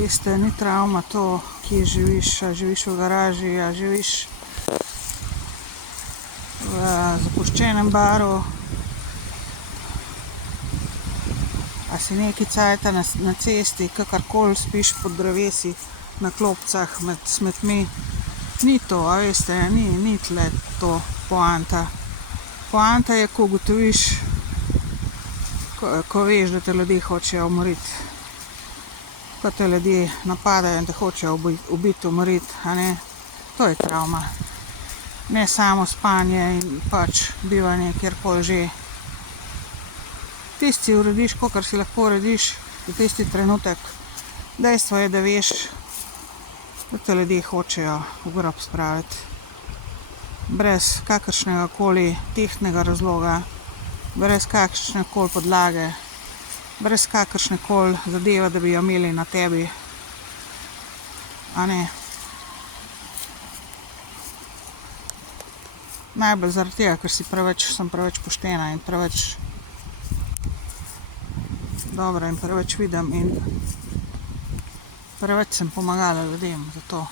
Veste, ni travma to, kje živiš, a živiš v garaži, a živiš v zapuščenem baru, a si neki cajta na cesti, kakorkoli spiš pod drevesi, na klopcah, med smetmi. Ni to, a veste, ni tle to poanta. Poanta je, ko ugotoviš, ko veš, da te ljudje hočejo umoriti. Ko te ljudje napadajo in te hočejo ubiti, umoriti, a ne. To je travma. Ne samo spanje in pač bivanje kjerkoli že. Tisti urediš, kakor si lahko urediš v tisti trenutek. Dejstvo je, da veš, da te ljudje hočejo v grob spraviti. Brez kakršnega koli tehtnega razloga, brez kakršne koli podlage, brez kakršne koli zadeve, da bi jo imeli na tebi. A ne? Najbolj zaradi tega, ker sem preveč poštena in preveč dobra in preveč vidim in preveč sem pomagala ljudem, zato.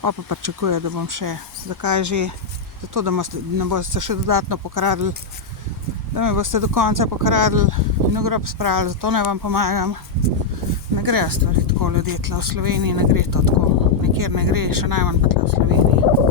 Pa pričakuje, da bom še, zakaj že, zato, da me boste še dodatno pokradli, da me boste do konca pokradli in v grob spravili, zato ne vam pomagam. Ne grejo stvari tako, ljudje, tle v Sloveniji ne gre to tako, nikjer ne gre, še najmanj pa tle v Sloveniji.